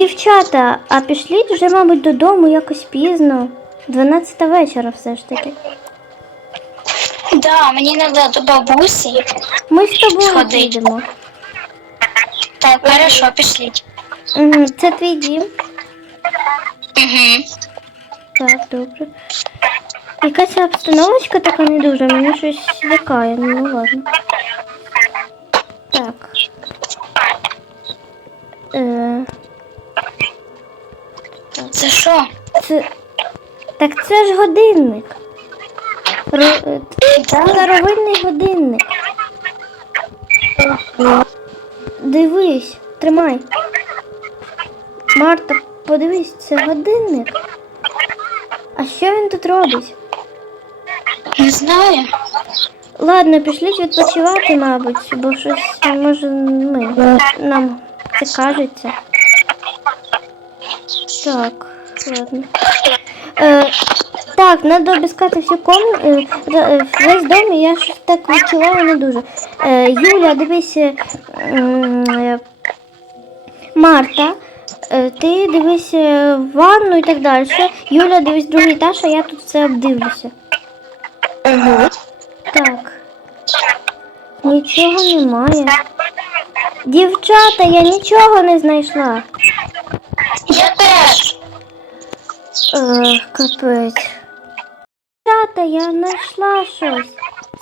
Дівчата, а пішліть вже, мабуть, додому якось пізно. 12 вечора все ж таки. Да, мені треба до бабусі. Ми з тобою Сходить. підемо. Так, хорошо, пішліть. Це твій дім. Угу. Так, добре. Якась обстановочка така не дуже, мені щось лякає, ну ладно. Це що? це... Так це ж годинник. Ро... е, Старовинний годинник. Дивись, тримай. Марта, подивись, це годинник. А що він тут робить? Не знаю. Ладно, пішліть відпочивати, мабуть, бо щось може ми нам це кажеться. Так, ладно. Е, так, треба обіскати всю ком... е, е, весь дом, я щось так відчуваю не дуже. Е, Юля, дивись. е, е, Марта, е, ти дивись е, ванну і так далі. Юля, дивись другий етаж, а я тут все обдивлюся. Угу. Так. Нічого немає. Дівчата, я нічого не знайшла. Я теж. Е, капець. Дівчата, я знайшла щось.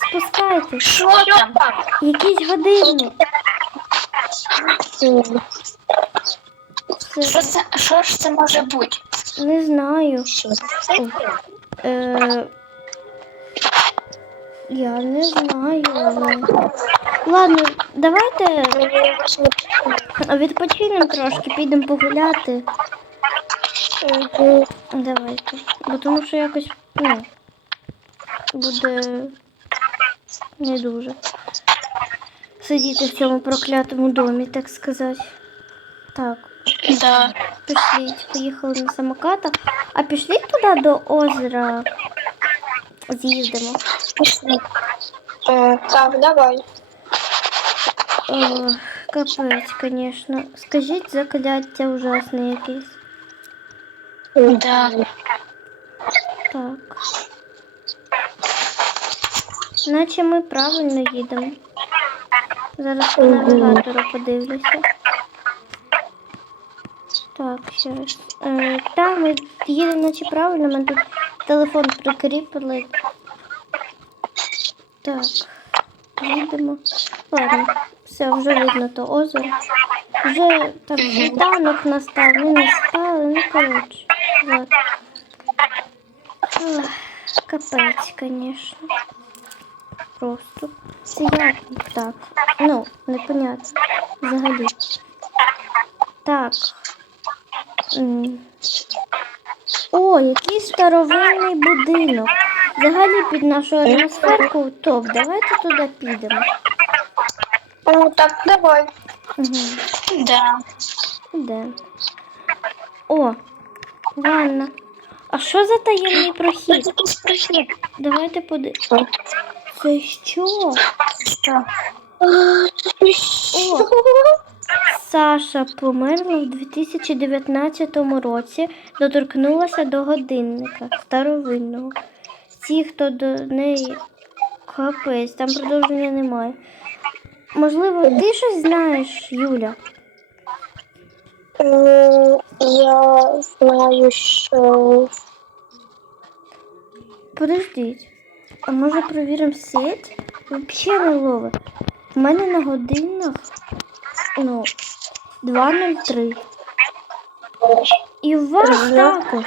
Спускайтесь. Що там? Якийсь годинник. Що Це, це, що ж це може бути? не знаю. Що Е, я не знаю. Ладно, давайте відпочинемо трошки, підемо погуляти. Давайте. Бо тому що якось, ну, буде не дуже. Сидіти в цьому проклятому домі, так сказати. Так, Да. пішліть, поїхали на самокатах. А пішліть туди до озера. З'їздимо. Пішли. Так, давай. О, капець, звісно. Скажіть закляття ужасне якесь. Да. Так. Наче ми правильно їдемо. Зараз по навігатору подивлюся. Так, ще раз. Е, там ми їдемо наче правильно, ми тут телефон прикріпили. Так, їдемо. Ладно, все, вже видно то озеро. Вже там світанок настав, ми не спали, ну коротше. Вот. Капець, звісно. Просто. Це як так? Ну, непонятно. Взагалі. Так. О, який старовинний будинок. Взагалі під нашу атмосферку топ. Давайте туди підемо. Ну, так, давай. Угу. Да. Де? О, ванна. А що за таємний прохід? якийсь прохід. Давайте подивимося. Це що? Що? О, Саша померла в 2019 році, доторкнулася до годинника старовинного. Ті, хто до неї капець, там продовження немає. Можливо, ти щось знаєш, Юля? Я знаю, що Подождіть. А може провіримо сеть? Взагалі не ловить. У мене на годинах ну, 2.03. І у вас також.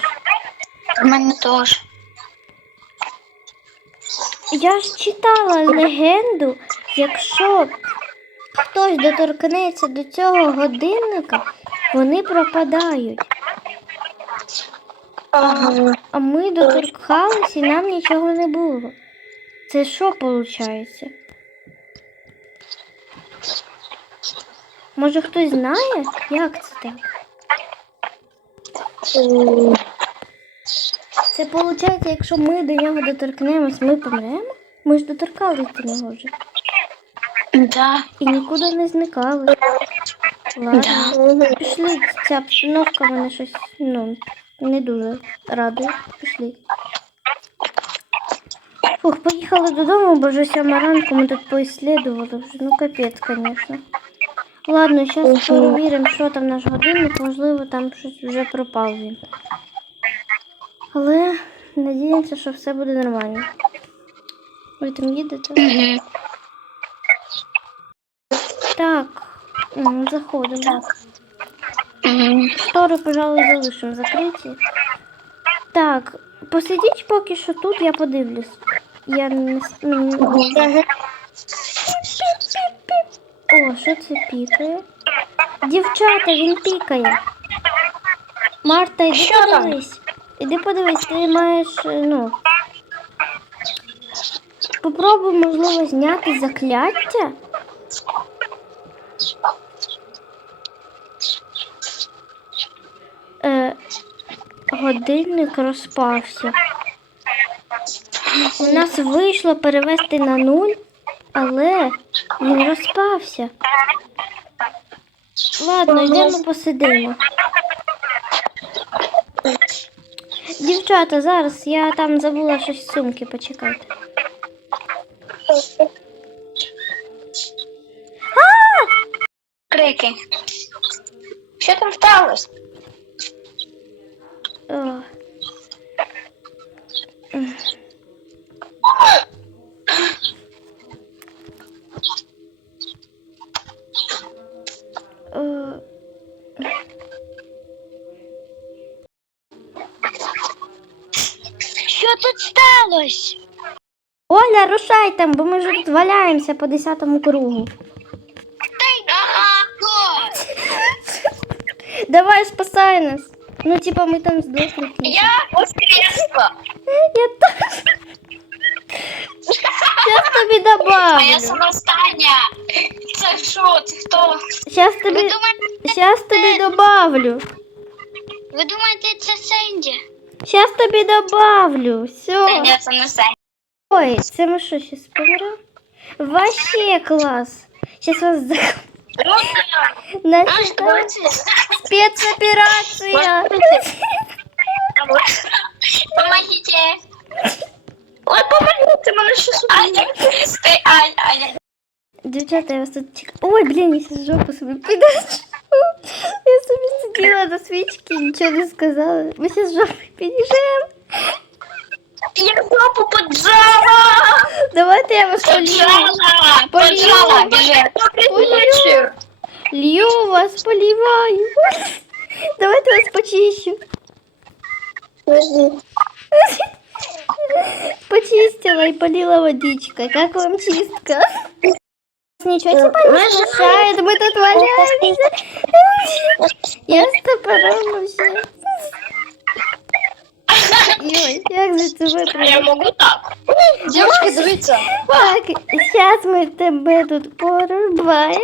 в мене теж. Я ж читала легенду, якщо хтось доторкнеться до цього годинника, вони пропадають. Ага. А ми доторкались і нам нічого не було. Це що виходить? Може хтось знає, як це так? Це виходить, якщо ми до нього доторкнемось, ми помремо? Ми ж доторкались до нього вже. Да. І нікуди не зникали. Ладно. Пішли, ця обстановка мене щось, ну, не дуже радує. Пішли. Фух, поїхали додому, бо вже сьома ранку ми тут поіслідували вже. Ну капець, звісно. Ладно, зараз перевіримо, що там наш годинник, можливо, там щось вже пропав він. Але надіємося, що все буде нормально. Ви там їдете? Так, заходимо. Штори, пожалуй, залишимо закриті. Так, посидіть поки що тут, я подивлюсь. Я не... ну, О, що це пікає? Дівчата, він пікає. Марта, там? подивись. Іди подивись, ти маєш, е, ну. Попробуй, можливо, зняти закляття. Е, годинник розпався. У нас вийшло перевести на нуль, але він розпався. Ладно, йдемо посидимо. Дівчата, зараз я там забула щось з сумки, почекайте. Крики. Що там сталося? О. сталося? Оля, рушай там, бо ми вже тут валяємося по десятому кругу. Давай спасай нас. Ну, типа, ми там здохли. Я воскресла. Я теж. Сейчас тобі добавлю. самостання. Це що? Це хто? Сейчас тобі, думаєте, сейчас тобі добавлю. ви думаєте, це Сенді? Сейчас тобі добавлю. Все. Ні, це не Сенді. Ой, це ми що, сейчас помрем? Вообще клас. Сейчас вас за... Ну, так. Значить, А, давайте. спецоперація. Помогите. Ой, помогите, мене щось Аня, Христи, Аня, Аня. Дівчата, я вас тут чекаю. Ой, блін, я сейчас жопу собі підожду. Я собі сиділа на свічці, нічого не сказала. Ми зараз жопу підіжемо. Я жопу поджала. Давайте я вас полью. Поджала, Полью. поджала, біже. Полью. Лью вас, поливаю. Давайте вас почищу. Подожди. Почистила и полила водичкой. Как вам чистка? Ничего себе не мешает, мы тут валяемся. Це А я могу можу так. Дівчатки, дивіться. Так, зараз ми тебе тут порубаємо.